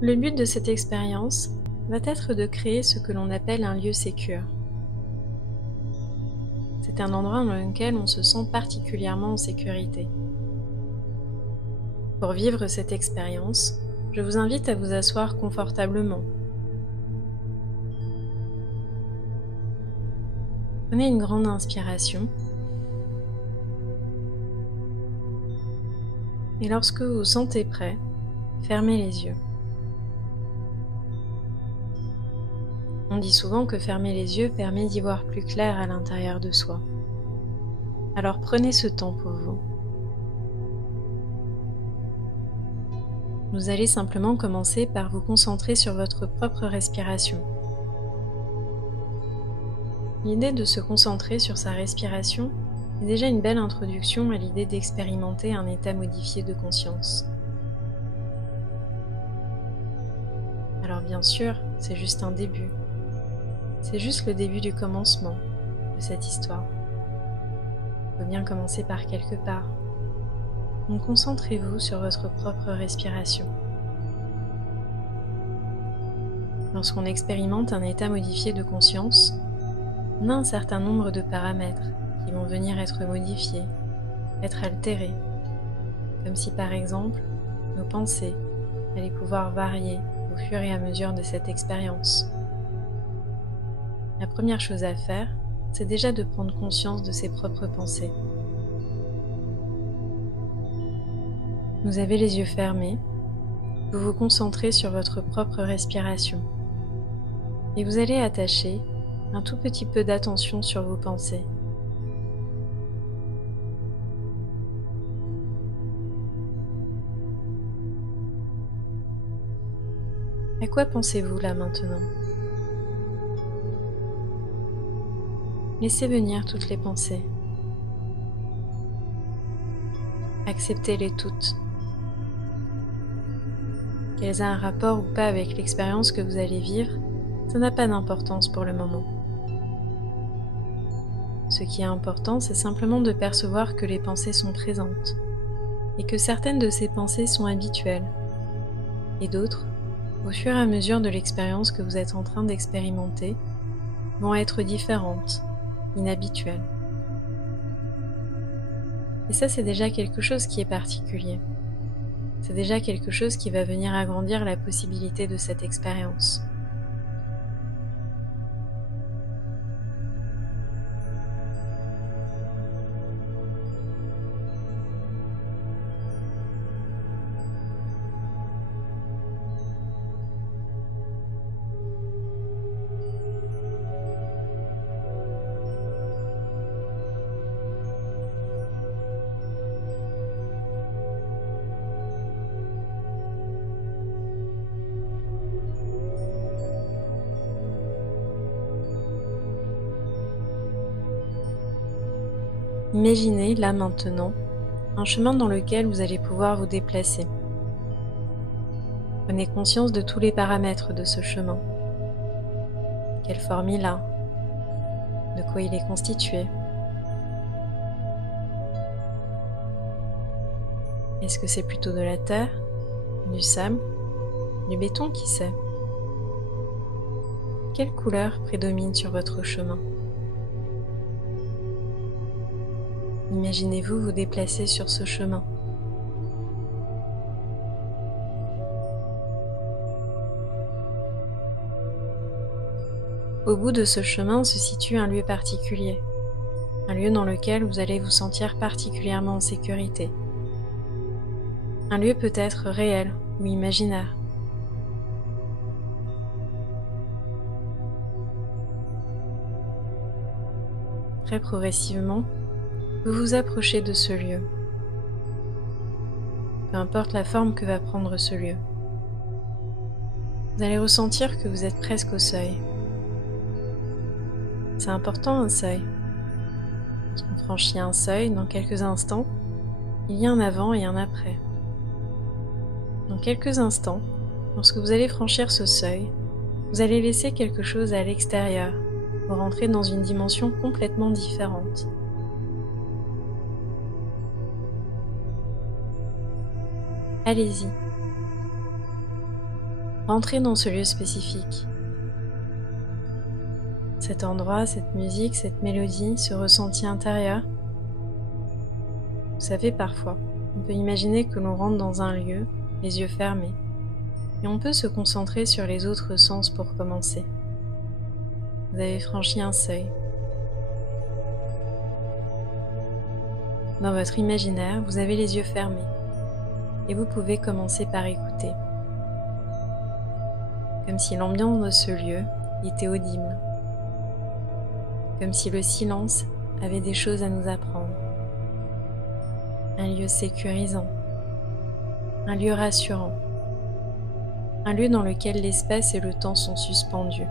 Le but de cette expérience va être de créer ce que l'on appelle un lieu sécure. C'est un endroit dans lequel on se sent particulièrement en sécurité. Pour vivre cette expérience, je vous invite à vous asseoir confortablement. Prenez une grande inspiration. Et lorsque vous vous sentez prêt, fermez les yeux. On dit souvent que fermer les yeux permet d'y voir plus clair à l'intérieur de soi. Alors prenez ce temps pour vous. Vous allez simplement commencer par vous concentrer sur votre propre respiration. L'idée de se concentrer sur sa respiration est déjà une belle introduction à l'idée d'expérimenter un état modifié de conscience. Alors bien sûr, c'est juste un début. C'est juste le début du commencement de cette histoire. Il faut bien commencer par quelque part. Donc concentrez-vous sur votre propre respiration. Lorsqu'on expérimente un état modifié de conscience, on a un certain nombre de paramètres qui vont venir être modifiés, être altérés, comme si par exemple nos pensées allaient pouvoir varier au fur et à mesure de cette expérience. La première chose à faire, c'est déjà de prendre conscience de ses propres pensées. Vous avez les yeux fermés, vous vous concentrez sur votre propre respiration et vous allez attacher un tout petit peu d'attention sur vos pensées. À quoi pensez-vous là maintenant? Laissez venir toutes les pensées. Acceptez-les toutes. Qu'elles aient un rapport ou pas avec l'expérience que vous allez vivre, ça n'a pas d'importance pour le moment. Ce qui est important, c'est simplement de percevoir que les pensées sont présentes et que certaines de ces pensées sont habituelles et d'autres, au fur et à mesure de l'expérience que vous êtes en train d'expérimenter, vont être différentes, inhabituelles. Et ça, c'est déjà quelque chose qui est particulier. C'est déjà quelque chose qui va venir agrandir la possibilité de cette expérience. Imaginez là maintenant un chemin dans lequel vous allez pouvoir vous déplacer. Prenez conscience de tous les paramètres de ce chemin. Quelle forme il a? De quoi il est constitué? Est-ce que c'est plutôt de la terre, du sable, du béton, qui sait? Quelle couleur prédomine sur votre chemin? Imaginez-vous vous déplacer sur ce chemin. Au bout de ce chemin se situe un lieu particulier, un lieu dans lequel vous allez vous sentir particulièrement en sécurité. Un lieu peut-être réel ou imaginaire. Très progressivement, vous vous approchez de ce lieu. Peu importe la forme que va prendre ce lieu. Vous allez ressentir que vous êtes presque au seuil. C'est important, un seuil. Lorsqu'on franchit un seuil, dans quelques instants, il y a un avant et un après. Dans quelques instants, lorsque vous allez franchir ce seuil, vous allez laisser quelque chose à l'extérieur pour rentrer dans une dimension complètement différente. Allez-y. Rentrez dans ce lieu spécifique. Cet endroit, cette musique, cette mélodie, ce ressenti intérieur. Vous savez, parfois, on peut imaginer que l'on rentre dans un lieu, les yeux fermés, et on peut se concentrer sur les autres sens pour commencer. Vous avez franchi un seuil. Dans votre imaginaire, vous avez les yeux fermés, et vous pouvez commencer par écouter, comme si l'ambiance de ce lieu était audible, comme si le silence avait des choses à nous apprendre. Un lieu sécurisant, un lieu rassurant, un lieu dans lequel l'espace et le temps sont suspendus.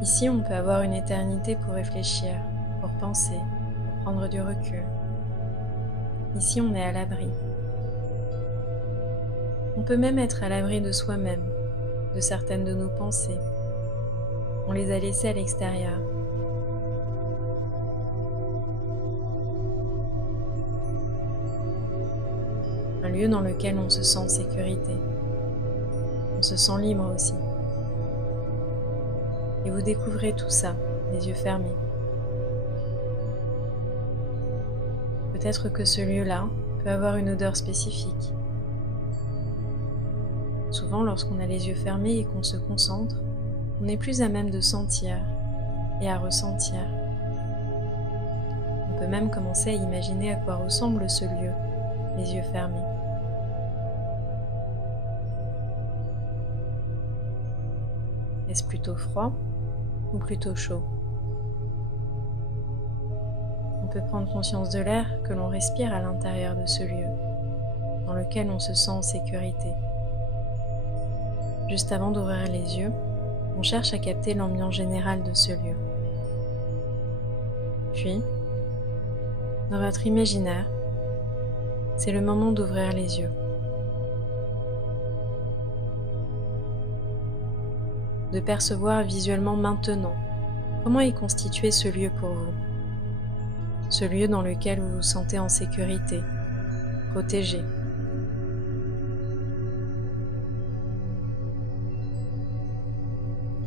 Ici, on peut avoir une éternité pour réfléchir, pour penser, pour prendre du recul. Ici, on est à l'abri. On peut même être à l'abri de soi-même, de certaines de nos pensées. On les a laissées à l'extérieur. Un lieu dans lequel on se sent en sécurité. On se sent libre aussi. Et vous découvrez tout ça, les yeux fermés. Peut-être que ce lieu-là peut avoir une odeur spécifique. Souvent, lorsqu'on a les yeux fermés et qu'on se concentre, on est plus à même de sentir et à ressentir. On peut même commencer à imaginer à quoi ressemble ce lieu, les yeux fermés. Est-ce plutôt froid ou plutôt chaud? On peut prendre conscience de l'air que l'on respire à l'intérieur de ce lieu, dans lequel on se sent en sécurité. Juste avant d'ouvrir les yeux, on cherche à capter l'ambiance générale de ce lieu. Puis, dans votre imaginaire, c'est le moment d'ouvrir les yeux. De percevoir visuellement maintenant comment est constitué ce lieu pour vous. Ce lieu dans lequel vous vous sentez en sécurité, protégé.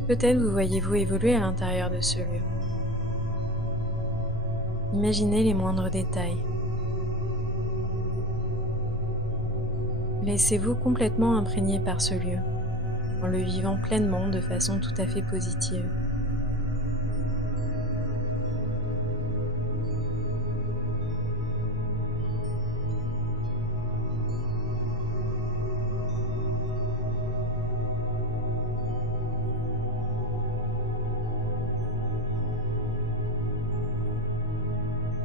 Peut-être vous voyez-vous évoluer à l'intérieur de ce lieu. Imaginez les moindres détails. Laissez-vous complètement imprégner par ce lieu, en le vivant pleinement de façon tout à fait positive.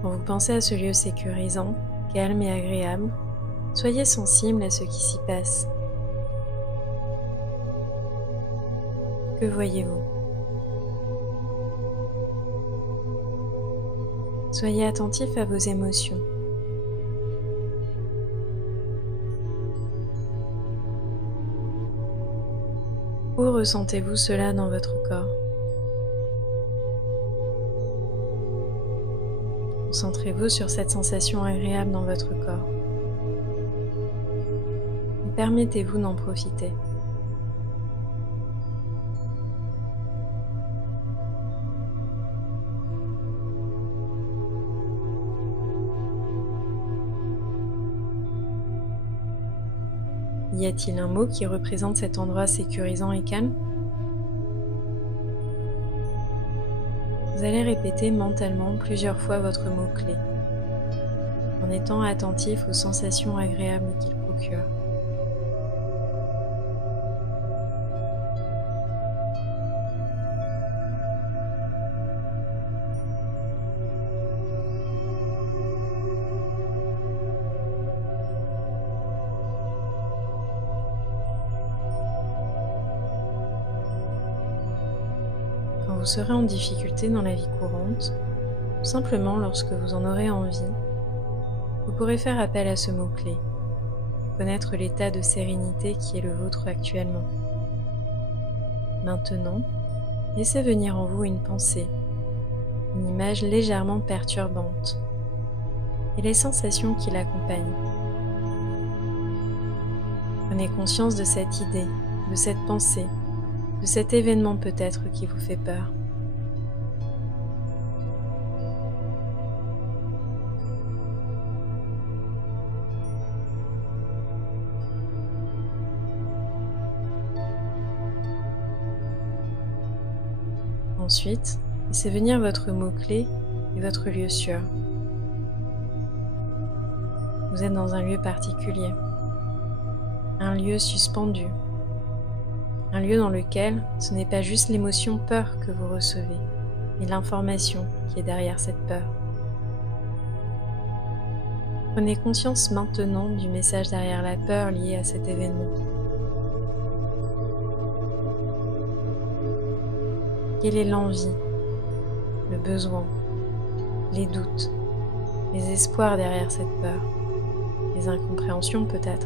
Quand vous pensez à ce lieu sécurisant, calme et agréable, soyez sensible à ce qui s'y passe. Que voyez-vous? Soyez attentif à vos émotions. Où ressentez-vous cela dans votre corps? Concentrez-vous sur cette sensation agréable dans votre corps. Et permettez-vous d'en profiter. Y a-t-il un mot qui représente cet endroit sécurisant et calme? Vous allez répéter mentalement plusieurs fois votre mot-clé, en étant attentif aux sensations agréables qu'il procure. Quand vous serez en difficulté dans la vie courante, ou simplement lorsque vous en aurez envie, vous pourrez faire appel à ce mot-clé, connaître l'état de sérénité qui est le vôtre actuellement. Maintenant, laissez venir en vous une pensée, une image légèrement perturbante, et les sensations qui l'accompagnent. Prenez conscience de cette idée, de cette pensée, de cet événement peut-être qui vous fait peur. Ensuite, laissez venir votre mot-clé et votre lieu sûr. Vous êtes dans un lieu particulier, un lieu suspendu, un lieu dans lequel ce n'est pas juste l'émotion peur que vous recevez, mais l'information qui est derrière cette peur. Prenez conscience maintenant du message derrière la peur liée à cet événement. Quelle est l'envie, le besoin, les doutes, les espoirs derrière cette peur, les incompréhensions peut-être?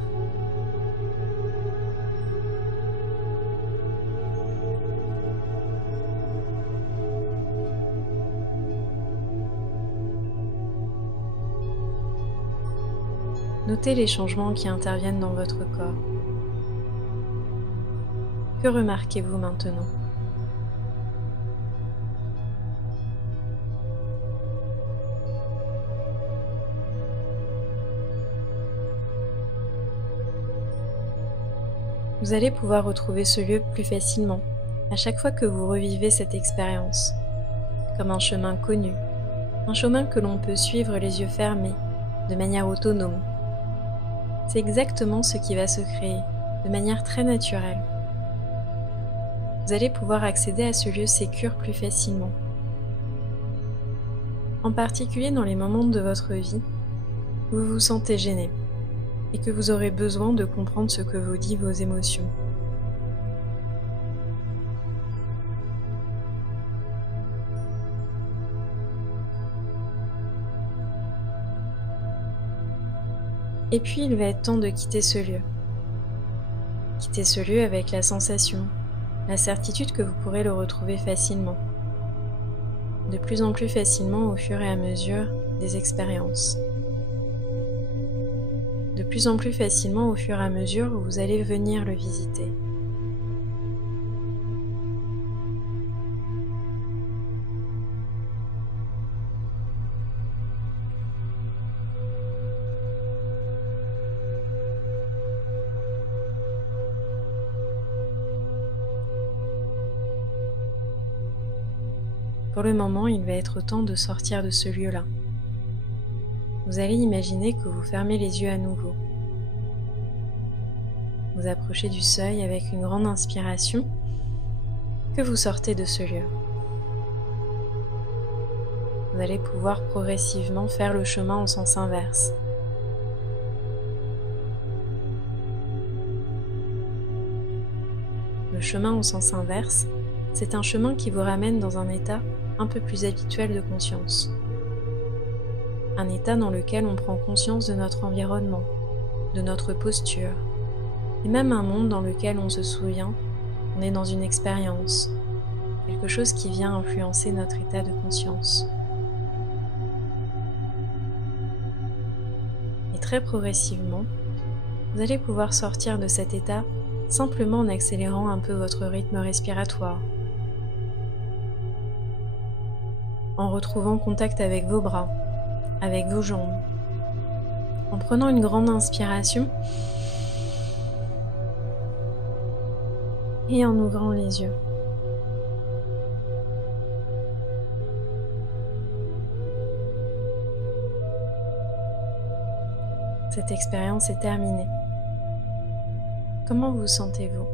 Notez les changements qui interviennent dans votre corps. Que remarquez-vous maintenant? Vous allez pouvoir retrouver ce lieu plus facilement à chaque fois que vous revivez cette expérience, comme un chemin connu, un chemin que l'on peut suivre les yeux fermés, de manière autonome. C'est exactement ce qui va se créer, de manière très naturelle. Vous allez pouvoir accéder à ce lieu sécure plus facilement. En particulier dans les moments de votre vie où vous vous sentez gêné et que vous aurez besoin de comprendre ce que vous disent vos émotions. Et puis il va être temps de quitter ce lieu. Quitter ce lieu avec la sensation, la certitude que vous pourrez le retrouver facilement. De plus en plus facilement au fur et à mesure des expériences. De plus en plus facilement au fur et à mesure où vous allez venir le visiter. Pour le moment, il va être temps de sortir de ce lieu-là. Vous allez imaginer que vous fermez les yeux à nouveau. Vous approchez du seuil avec une grande inspiration, que vous sortez de ce lieu. Vous allez pouvoir progressivement faire le chemin en sens inverse. Le chemin en sens inverse, c'est un chemin qui vous ramène dans un état un peu plus habituel de conscience. Un état dans lequel on prend conscience de notre environnement, de notre posture, et même un monde dans lequel on se souvient, on est dans une expérience, quelque chose qui vient influencer notre état de conscience. Et très progressivement, vous allez pouvoir sortir de cet état simplement en accélérant un peu votre rythme respiratoire, en retrouvant contact avec vos bras, avec vos jambes, en prenant une grande inspiration et en ouvrant les yeux. Cette expérience est terminée. Comment vous sentez-vous ?